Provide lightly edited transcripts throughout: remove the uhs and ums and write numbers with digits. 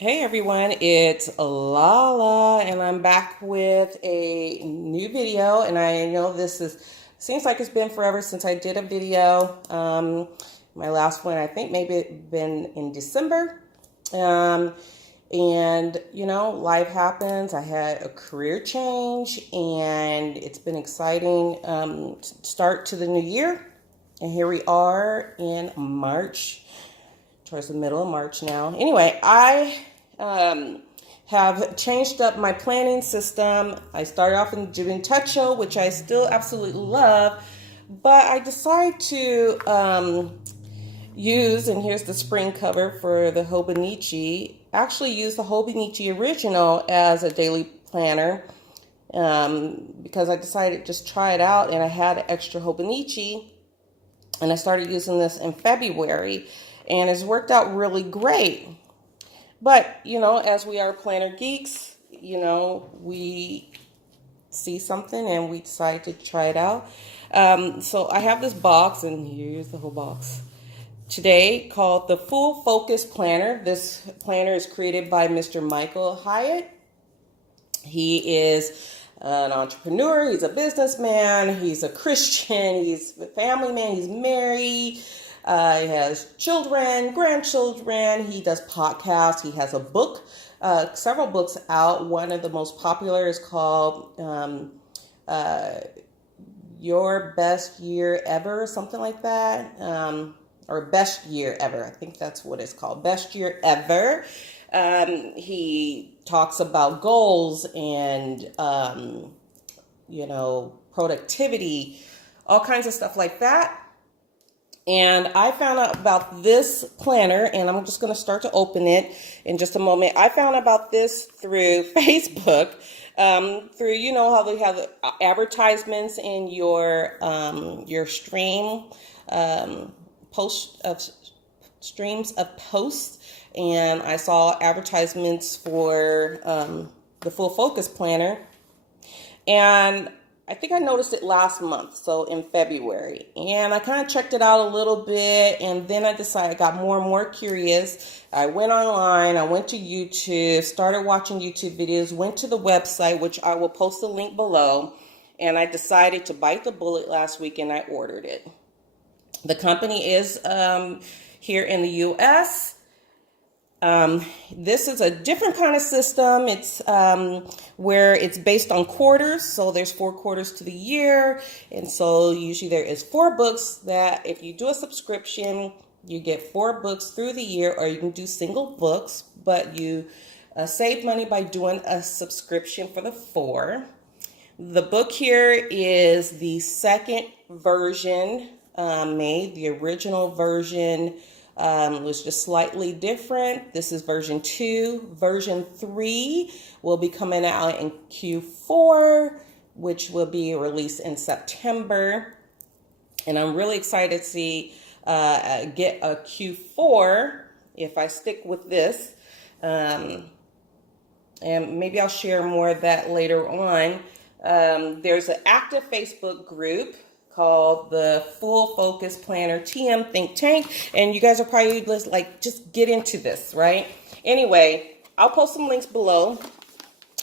Hey everyone, it's Lala, and I'm back with a new video. And I know seems like it's been forever since I did a video. My last one, I think maybe it been in December. Um, and life happens. I had a career change, and it's been exciting start to the new year. And here we are in March, towards the middle of March now. Anyway, I have changed up my planning system. I started off in the Jibin Tech Show, which I still absolutely love, but I decided to use, and here's the spring cover for the Hobonichi, actually use the Hobonichi Original as a daily planner because I decided to just try it out, and I had an extra Hobonichi, and I started using this in February, and it's worked out really great. But, as we are planner geeks, we see something and we decide to try it out. So I have this box, and here's the whole box today, called the Full Focus Planner. This planner is created by Mr. Michael Hyatt. He is an entrepreneur, he's a businessman, he's a Christian, he's a family man, he's married, he has children, grandchildren, he does podcasts, he has a book, several books out. One of the most popular is called Your Best Year Ever, something like that, or Best Year Ever. I think that's what it's called, Best Year Ever. He talks about goals and, productivity, all kinds of stuff like that. And I found out about this planner, and I'm just going to start to open it in just a moment. I found out about this through Facebook, through, how they have advertisements in your stream, streams of posts. And I saw advertisements for the Full Focus Planner. And I think I noticed it last month, so in February. And I kind of checked it out a little bit, and then I decided I got more and more curious. I went online, I went to YouTube, started watching YouTube videos, went to the website, which I will post a link below, and I decided to bite the bullet last week, and I ordered it. The company is here in the U.S. This is a different kind of system. It's where it's based on quarters. So there's 4 quarters to the year. And so usually there is 4 books that if you do a subscription, you get 4 books through the year, or you can do single books, but you save money by doing a subscription for the 4. The book here is the second version made. The original version was just slightly different. This is version 2. Version 3 will be coming out in Q4, which will be released in September. And I'm really excited to see get a Q4 if I stick with this. And maybe I'll share more of that later on. There's an active Facebook group called the Full Focus Planner TM Think Tank, and you guys are probably like, just get into this, right? Anyway, I'll post some links below.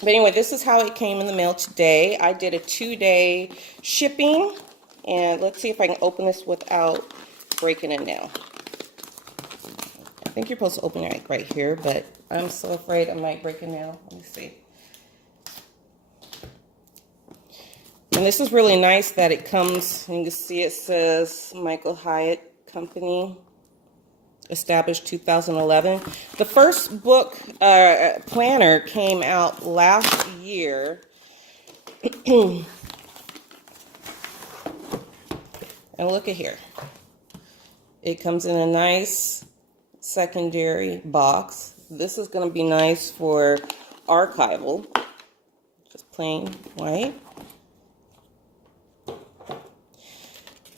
But anyway, this is how it came in the mail today. I did a 2-day shipping, and let's see if I can open this without breaking it now. I think you're supposed to open it right here, but I'm so afraid I might break it now. Let me see. And this is really nice that it comes, you can see it says Michael Hyatt Company, established 2011. The first book planner came out last year. And look at here. It comes in a nice secondary box. This is going to be nice for archival. Just plain white.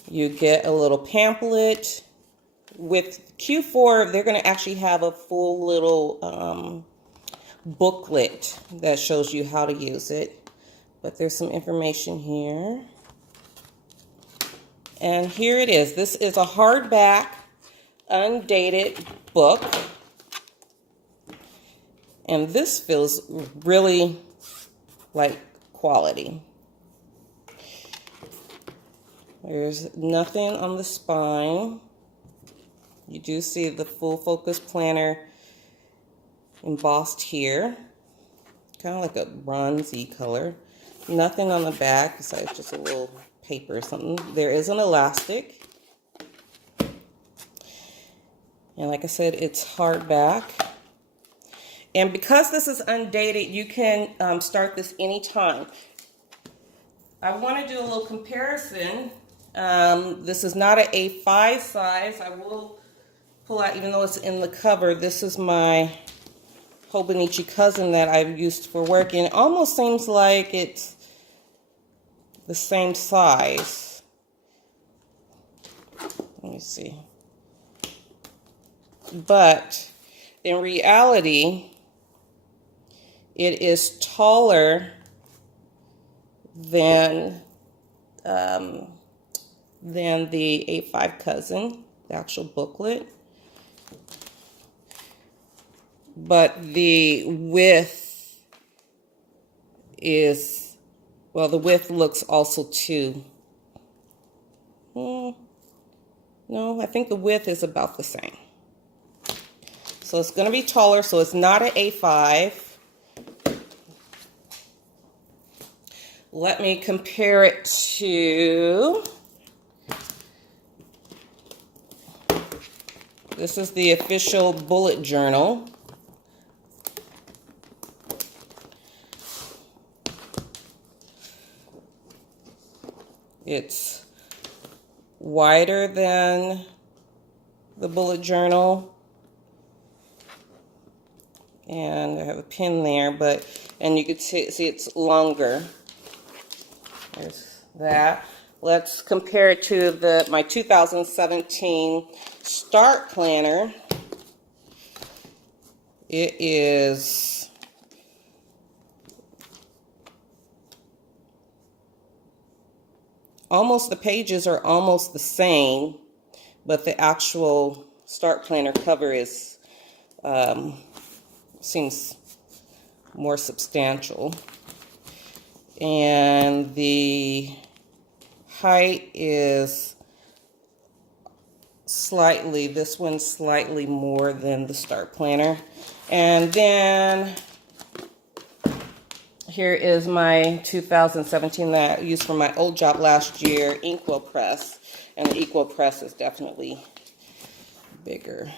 You get a little pamphlet. With Q4, they're going to actually have a full little booklet that shows you how to use it. But there's some information here. And here it is. This is a hardback, undated book. And this feels really like quality. There's nothing on the spine. You do see the full focus planner embossed here. Kind of like a bronzy color. Nothing on the back besides just a little paper or something. There is an elastic. And like I said, it's hardback. And because this is undated, you can start this anytime. I want to do a little comparison. This is not an A5 size. I will pull out, even though it's in the cover, this is my Hobonichi Cousin that I've used for work. And it almost seems like it's the same size. Let me see. But in reality, it is taller than the A5 Cousin, the actual booklet. But the width is, well, the width looks also too. No, I think the width is about the same. So it's going to be taller, so it's not an A5. Let me compare it to, this is the official bullet journal. It's wider than the bullet journal. And I have a pin there, and you can see it's longer. There's that. Let's compare it to my 2017 Start Planner. It is almost, the pages are almost the same, but the actual Start Planner cover is seems more substantial. And the height is slightly, this one's slightly more than the Start Planner. And then here is my 2017 that I used for my old job last year, Inkwell Press. And the Inkwell Press is definitely bigger.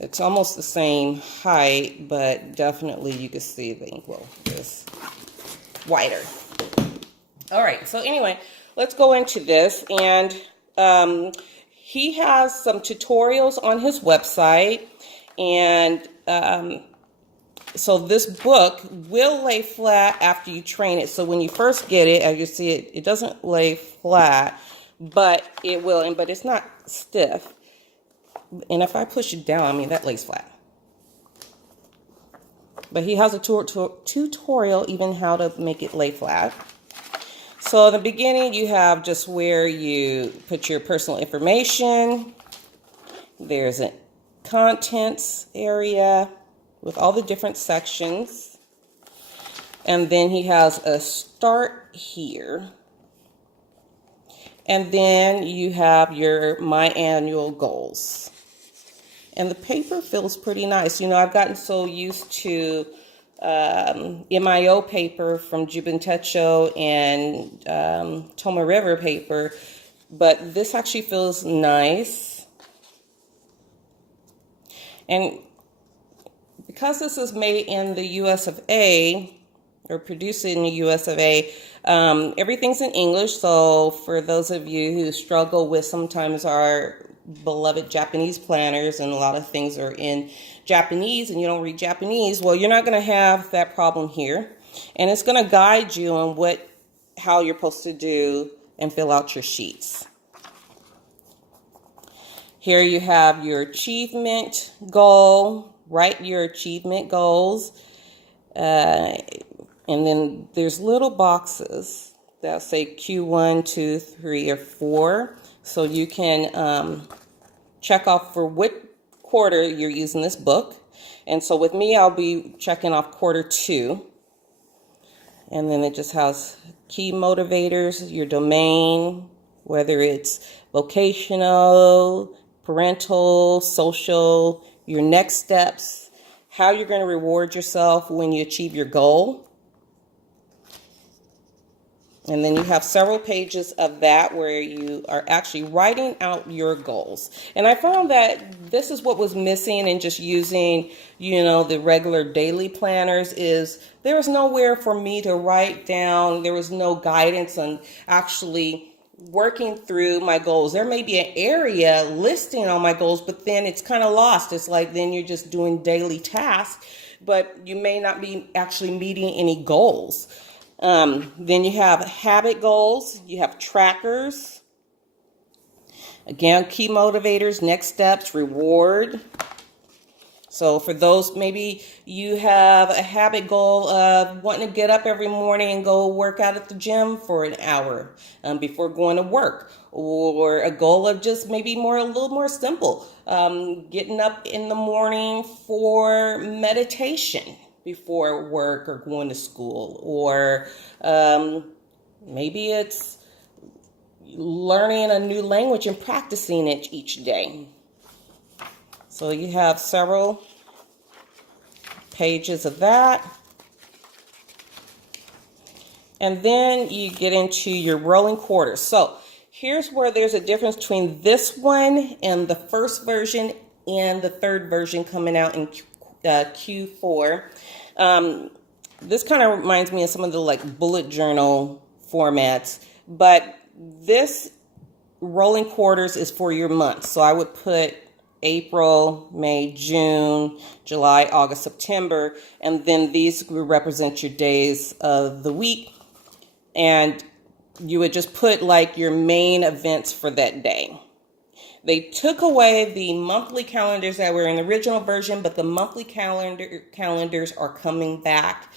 It's almost the same height, but definitely you can see the Inkwell is wider. All right, so anyway, let's go into this. And he has some tutorials on his website. And so this book will lay flat after you train it. So when you first get it, as you see, it doesn't lay flat, but it will, but it's not stiff. And if I push it down, I mean, that lays flat. But he has a tutorial even how to make it lay flat. So in the beginning, you have just where you put your personal information. There's a contents area with all the different sections. And then he has a start here. And then you have your My Annual Goals. And the paper feels pretty nice. You know, I've gotten so used to MIO paper from Jubin Techo and Toma River paper, but this actually feels nice. And because this is made in the US of A, or produced in the US of A, everything's in English. So for those of you who struggle with sometimes our beloved Japanese planners and a lot of things are in Japanese and you don't read Japanese, well, you're not going to have that problem here. And it's going to guide you on how you're supposed to do and fill out your sheets. Here you have your achievement goal. Write your achievement goals. And then there's little boxes that say Q1, 2, 3, or 4. So you can check off for what quarter you're using this book. And so with me, I'll be checking off quarter 2. And then it just has key motivators, your domain, whether it's vocational, parental, social, your next steps, how you're going to reward yourself when you achieve your goal. And then you have several pages of that where you are actually writing out your goals. And I found that this is what was missing in just using, the regular daily planners is there was nowhere for me to write down. There was no guidance on actually working through my goals. There may be an area listing all my goals, but then it's kind of lost. It's like then you're just doing daily tasks, but you may not be actually meeting any goals. Then you have habit goals, you have trackers, again, key motivators, next steps, reward. So for those, maybe you have a habit goal of wanting to get up every morning and go work out at the gym for an hour before going to work, or a goal of just maybe a little more simple, getting up in the morning for meditation before work or going to school, or maybe it's learning a new language and practicing it each day. So you have several pages of that. And then you get into your rolling quarters. So here's where there's a difference between this one and the first version and the third version coming out in Q4. This kind of reminds me of some of the bullet journal formats, but this rolling quarters is for your month. So I would put April, May, June, July, August, September, and then these will represent your days of the week. And you would just put your main events for that day. They took away the monthly calendars that were in the original version, but the monthly calendars are coming back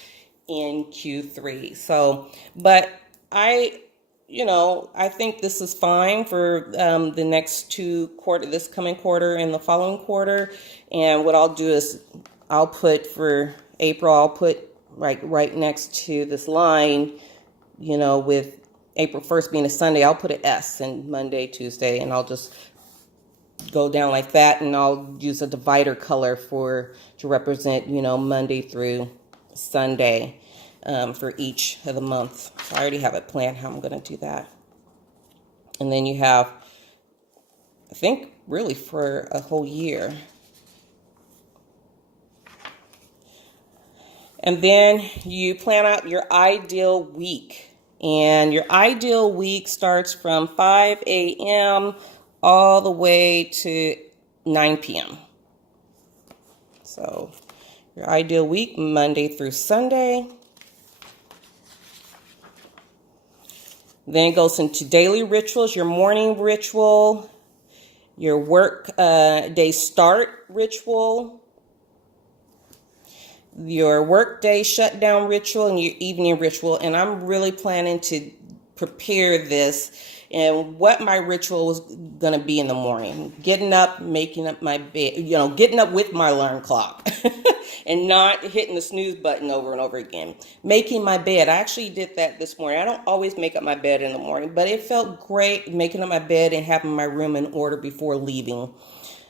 in Q3. So, but I think this is fine for the next this coming quarter and the following quarter. And what I'll do is I'll put for April, I'll put right next to this line, with April 1st being a Sunday, I'll put an S, and Monday, Tuesday, and I'll just go down like that, and I'll use a divider color to represent, Monday through Sunday for each of the months. So I already have it planned how I'm going to do that. And then you have, I think, really for a whole year. And then you plan out your ideal week. And your ideal week starts from 5 a.m. all the way to 9 p.m. So your ideal week, Monday through Sunday. Then it goes into daily rituals, your morning ritual, your work day start ritual, your work day shutdown ritual, and your evening ritual. And I'm really planning to prepare this and what my ritual was going to be in the morning. Getting up, making up my bed, getting up with my alarm clock and not hitting the snooze button over and over again. Making my bed. I actually did that this morning. I don't always make up my bed in the morning, but it felt great making up my bed and having my room in order before leaving.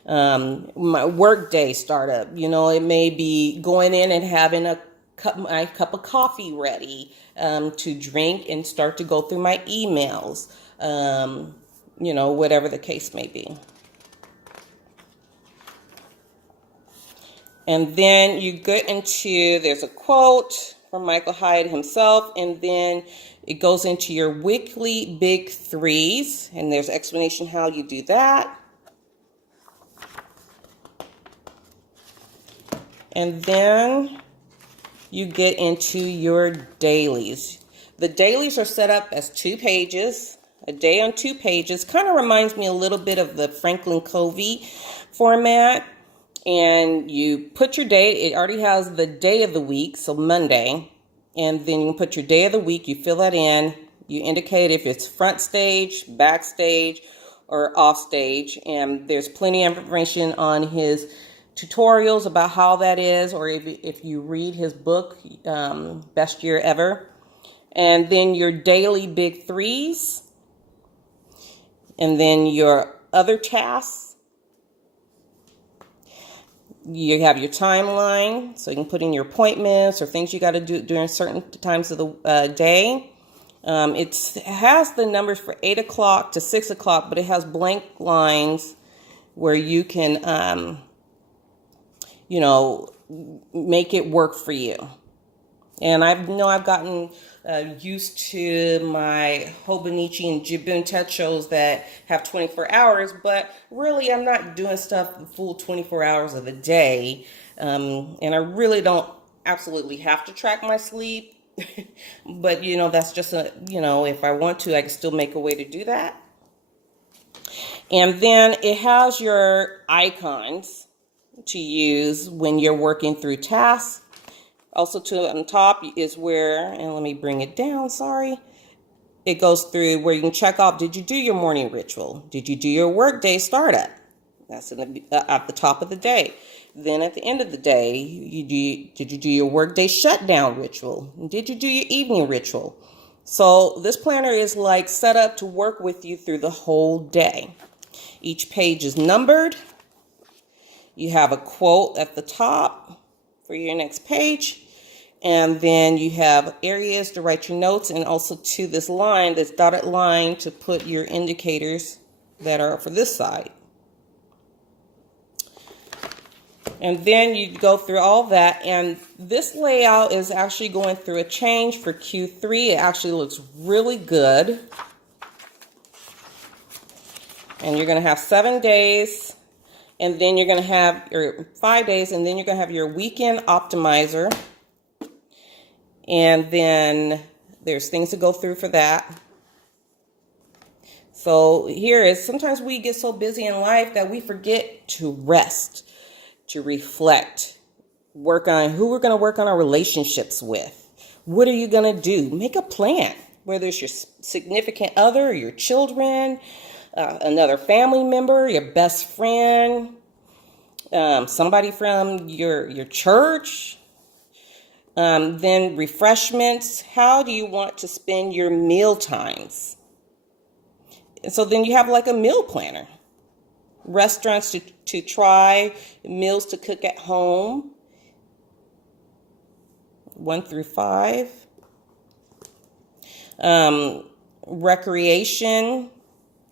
My work day startup, it may be going in and having my cup of coffee ready to drink and start to go through my emails, whatever the case may be. And then you get into, there's a quote from Michael Hyatt himself, and then it goes into your weekly big threes, and there's an explanation how you do that. And then you get into your dailies. The dailies are set up as 2 pages, a day on 2 pages. Kind of reminds me a little bit of the Franklin Covey format. And you put your date. It already has the day of the week, so Monday. And then you can put your day of the week. You fill that in. You indicate if it's front stage, backstage, or off stage. And there's plenty of information on his tutorials about how that is, or if you read his book, Best Year Ever. And then your daily big threes. And then your other tasks. You have your timeline, so you can put in your appointments or things you got to do during certain times of the day. It has the numbers for 8 o'clock to 6 o'clock, but it has blank lines where you can, make it work for you. And I've gotten used to my Hobonichi and Jibun Techos that have 24 hours, but really I'm not doing stuff the full 24 hours of the day. And I really don't absolutely have to track my sleep. But, that's just if I want to, I can still make a way to do that. And then it has your icons to use when you're working through tasks. Also on top is where, and let me bring it down, sorry. It goes through where you can check off, did you do your morning ritual? Did you do your work day startup? That's at the top of the day. Then at the end of the day, did you do your work day shutdown ritual? Did you do your evening ritual? So this planner is like set up to work with you through the whole day. Each page is numbered. You have a quote at the top for your next page. And then you have areas to write your notes, and also to this line, this dotted line, to put your indicators that are for this side. And then you go through all that, and this layout is actually going through a change for Q3. It actually looks really good. And you're going to have 7 days, and then you're going to have your 5 days, and then you're going to have your weekend optimizer. And then there's things to go through for that. So here is, sometimes we get so busy in life that we forget to rest, to reflect, work on who we're going to work on our relationships with. What are you going to do? Make a plan, whether it's your significant other, your children, another family member, your best friend, somebody from your church. Then refreshments. How do you want to spend your meal times? And so then you have like a meal planner. Restaurants to try, meals to cook at home. 1 through 5. Recreation.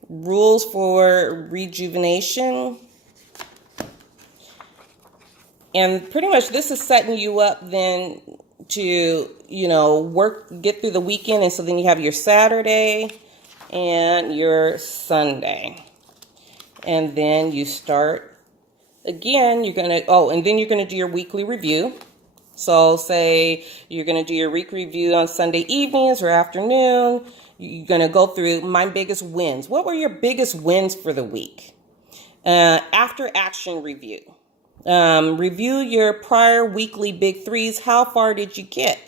Rules for rejuvenation. And pretty much this is setting you up then to, get through the weekend. And so then you have your Saturday and your Sunday. And then you start again, and then you're going to do your weekly review. So say you're going to do your week review on Sunday evenings or afternoon. You're going to go through my biggest wins. What were your biggest wins for the week? After action review. Review your prior weekly big threes. How far did you get?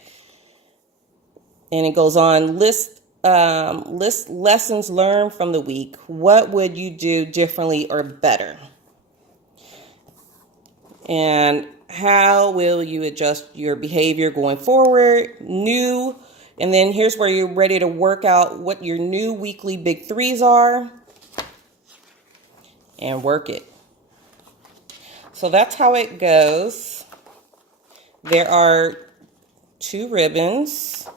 And it goes on, list lessons learned from the week. What would you do differently or better? And how will you adjust your behavior going forward? New. And then here's where you're ready to work out what your new weekly big threes are and work it. So that's how it goes. There are 2 ribbons.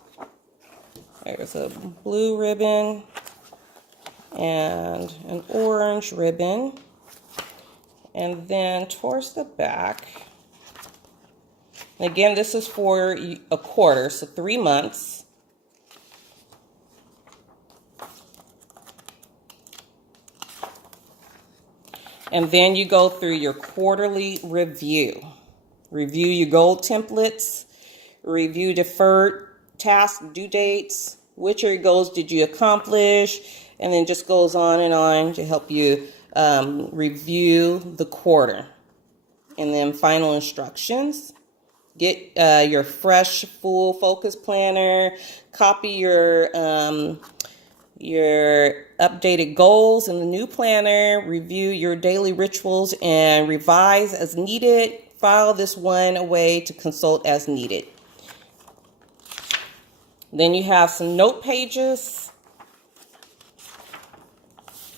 There's a blue ribbon and an orange ribbon. And then towards the back, again, this is for a quarter, so 3 months. And then you go through your quarterly review. Review your goal templates. Review deferred task due dates. Which of your goals did you accomplish? And then just goes on and on to help you review the quarter. And then final instructions. Get your fresh, full focus planner. Copy your your updated goals in the new planner, review your daily rituals, and revise as needed. File this one away to consult as needed. Then you have some note pages.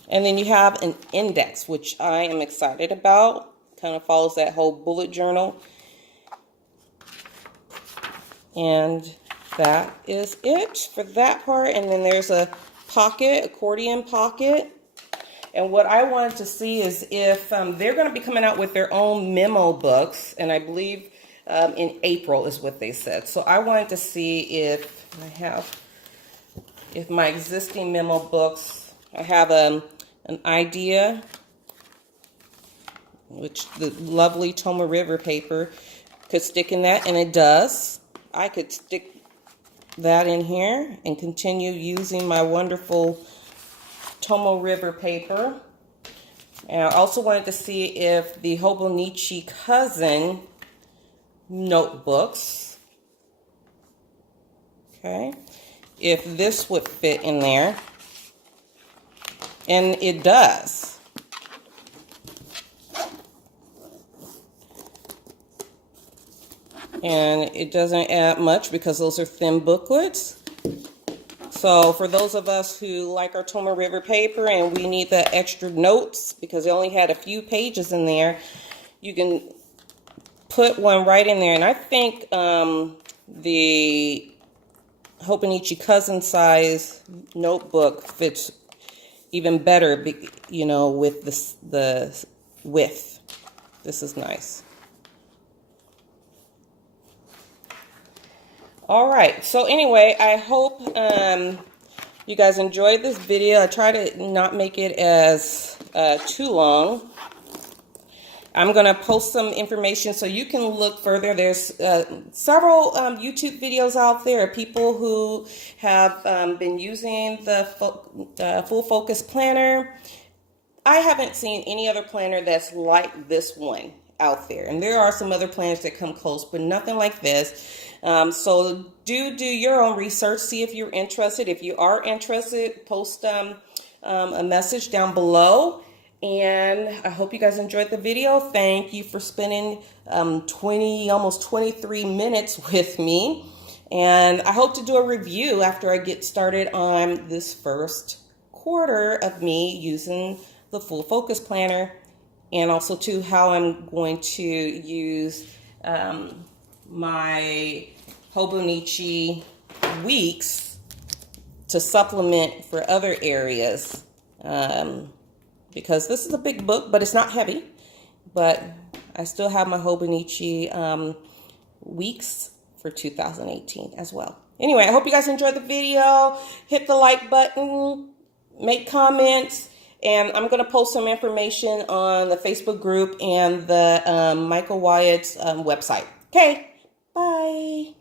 And then you have an index, which I am excited about. Kind of follows that whole bullet journal. And that is it for that part. And then there's a pocket, accordion pocket. And what I wanted to see is if they're going to be coming out with their own memo books, and I believe in April is what they said. So I wanted to see if my existing memo books, I have an idea, which the lovely Tomoe River paper could stick in that, and it does. I could stick that in here and continue using my wonderful Tomoe River paper. And I also wanted to see if the Hobonichi Cousin notebooks, okay, if this would fit in there. And it does. And it doesn't add much because those are thin booklets. So for those of us who like our Tomoe River paper and we need the extra notes because it only had a few pages in there, you can put one right in there. And I think the Hobonichi Cousin size notebook fits even better, you know, with the width. This is nice. All right, so anyway, I hope you guys enjoyed this video. I try to not make it as too long. I'm going to post some information so you can look further. There's several YouTube videos out there of people who have been using the Full Focus Planner. I haven't seen any other planner that's like this one out there. And there are some other planners that come close, but nothing like this. So do your own research. See if you're interested. If you are interested, post a message down below. And I hope you guys enjoyed the video. Thank you for spending almost 23 minutes with me. And I hope to do a review after I get started on this first quarter of me using the Full Focus Planner, and also to how I'm going to use my Hobonichi weeks to supplement for other areas. Because this is a big book, but it's not heavy. But I still have my Hobonichi weeks for 2018 as well. Anyway, I hope you guys enjoyed the video. Hit the like button, make comments, and I'm going to post some information on the Facebook group and the Michael Wyatt's website. Okay, bye.